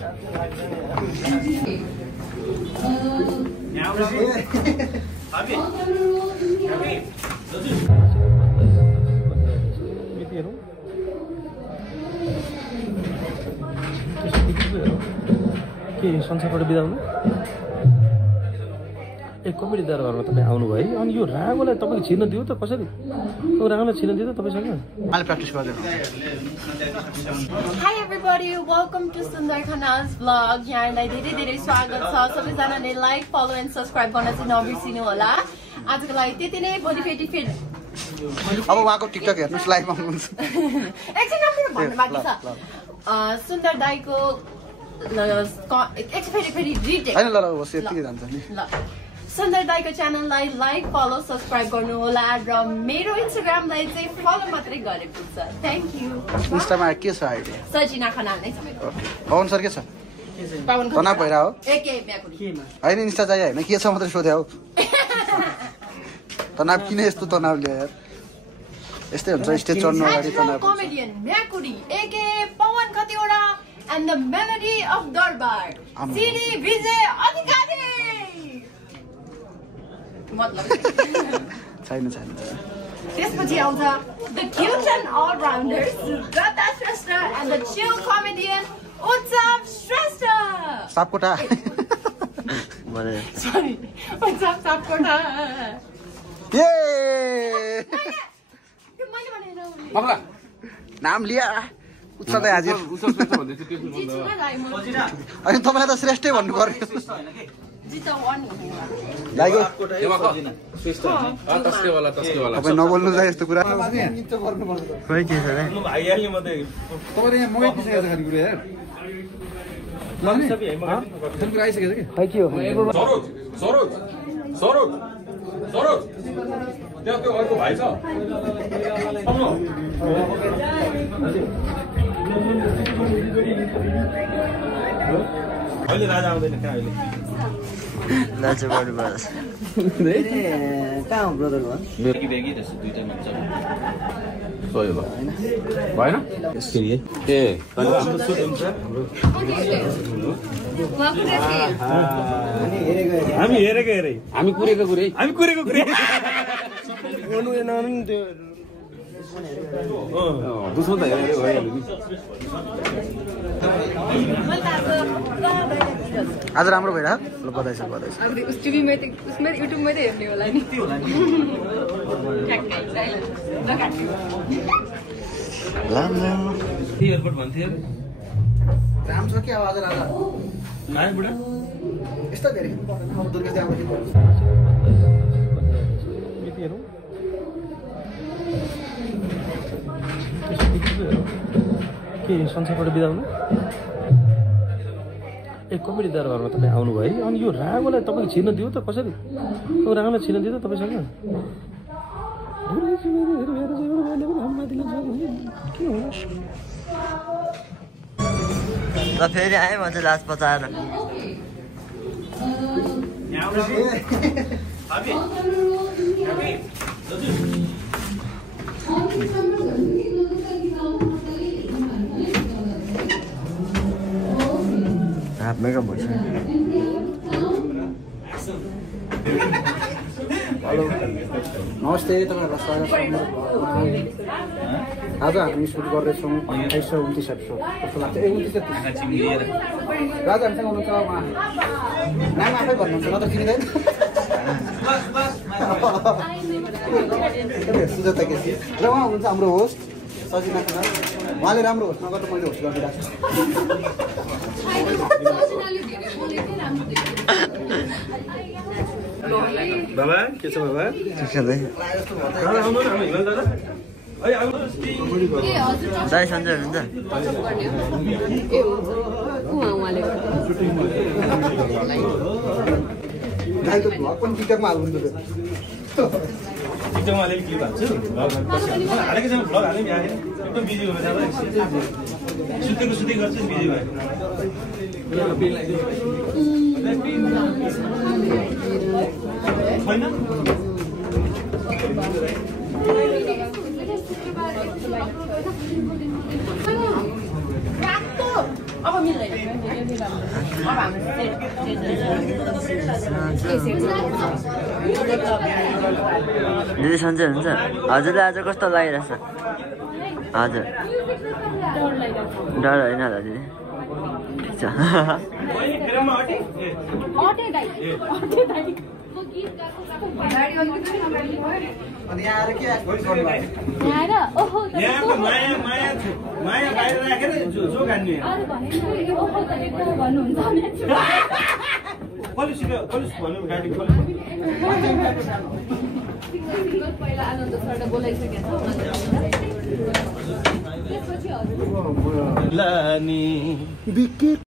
के संसारबाट बिदा हुनु ए कमेडी दरबारमा तपाईँ आउनुभयो अनि यो रागोलाई तपाईँले छिर्न दियो त कसरी रागोलाई छिर्न दियो त तपाईँसँग अहिले प्र्याक्टिस गर्दैन Hi everybody, welcome to Sundar Khana's vlog. यहाँलाई धेरै धेरै स्वागत छ सबैजनाले लाइक फलो एन्ड सब्स्क्राइब गर्न चाहिँ नबिर्सिनु होला आजको लागि त्यति नै भोलि फेरि अब उहाँको टिकटक हेर्नुस् लाइभमा हुनुहुन्छ एकछिन राम्रो भन्नु बाँकी छ सुन्दर दाइको फेरि रिटेक हैन ल होस् यतिकै जान्छ नि ल सुन्दर दाइको च्यानललाई लाइक फलो सब्स्क्राइब गर्नु होला र मेरो इन्स्टाग्रामलाई चाहिँ फलो मात्रै गरे पुग्छ थ्यांक यू इन्स्टामा के छ आइडी सजिना खनाल नै छ मेरो पवन सर के छ तनाव भइरा हो एके म्याकुरी हैन इन्स्टा चाहिए हैन के छ मात्रै सोधे हो तनाव किन यस्तो तनाव ल्यायो यार यस्तै हुन्छ स्टेज चढ्नु अगाडि तनाव कमेडियन म्याकुरी एके पवन कतिवटा and the melody of Darbar CD Vijay Adhikari छैन त्यसपछि आउँछ the cute and all-rounders Gata Shrestha and the chill comedian Utsav Shrestha Sapkota sorry Utsav Sapkota ये मगला नाम लिया उत्सव हाजिर अनि तपाईलाई त श्रेष्ठै भन्नु पर्यो तपाईँ नबोल्नु चाहिँ यस्तो कुरा खोइ के छ रे तपाईले यहाँ मकै पिसेको छ खाने कुरा यार खाने आइसकेछ कि खै के हो सरोज त्यहाँ त्यो अर्को भाइ छ अहिले राजा आउँदैन कहाँ अहिले लाचे बडी बस कहाँ हो ब्रदर भयो बेगी बेगी त्यसो दुईटा मान्छ सही भयो भएन यसरी ए हाम्रो सुट हुन्छ हामी हेरेको हेरे हामी कुरेको कुरे गर्नु एन त्यो दुसो त हेरेको भइहाल्यो नि आज राम्रो भइरा ल बधाई छ अब उस टिभी मै उसमै युट्युब मै त हेर्ने होला नि एयरपोर्ट भन्थे राम छ के आवाज राजा नाइ बुढा यस्तो धेरै अब दुर्गा चाहिँ आउँछ मितिहरु के संसारबाट बिदा हुनु ए कमेडी दरबारमा तपाईँ आउनुभयो अनि यो रागोलाई तपाईँले छिर्न दियो त कसरी रागोलाई छिर्न दियो त तपाईँसँग ल फेरि आएँ म चाहिँ लास्ट बचाएर हाफ मेकअप भइसक्यो हेलो नमस्ते तपाईँहरूलाई स्वागत छ आज हामी सुट गर्दैछौँ 2829 एपिसोड कस्तो लाग्छ 29 राजा हामीसँग हुनुहुन्छ उहाँ नाम आफै भन्नुहुन्छ न त चिन्दैन सुजाता केसी र उहाँ हुनुहुन्छ हाम्रो होस्ट सजिना खनाल उहाँले राम्रो होस्ट नगर्दा मैले होस्ट गरिदिरहेको छु बाबा के छ बाबा दाइ सन्चै हुनुहुन्छ गाई त भ्लग पनि टिकटकमा हाल्नुहुन्छ टिकटकमा अलिअलि क्लिप हाल्छु हालेको छैन भ्लग हाल्ने भ्याएर एकदम बिजी हुनु जाँदा सुतेको गर्छु बिजी भएको छैन अब मिल्दैन अब हाम्रो दिदी सन्चै हुन्छ हजुरलाई आज कस्तो लागिरहेछ हजुर डर होइन होला दिदी ठिक छ अनि यहाँ आएर के गर्नु यहाँको माया माया माया बाहिर राखेर जो गान्ने पोलिस भन्नु गाडी पहिला आनन्द सरले बोलाइसकेको छ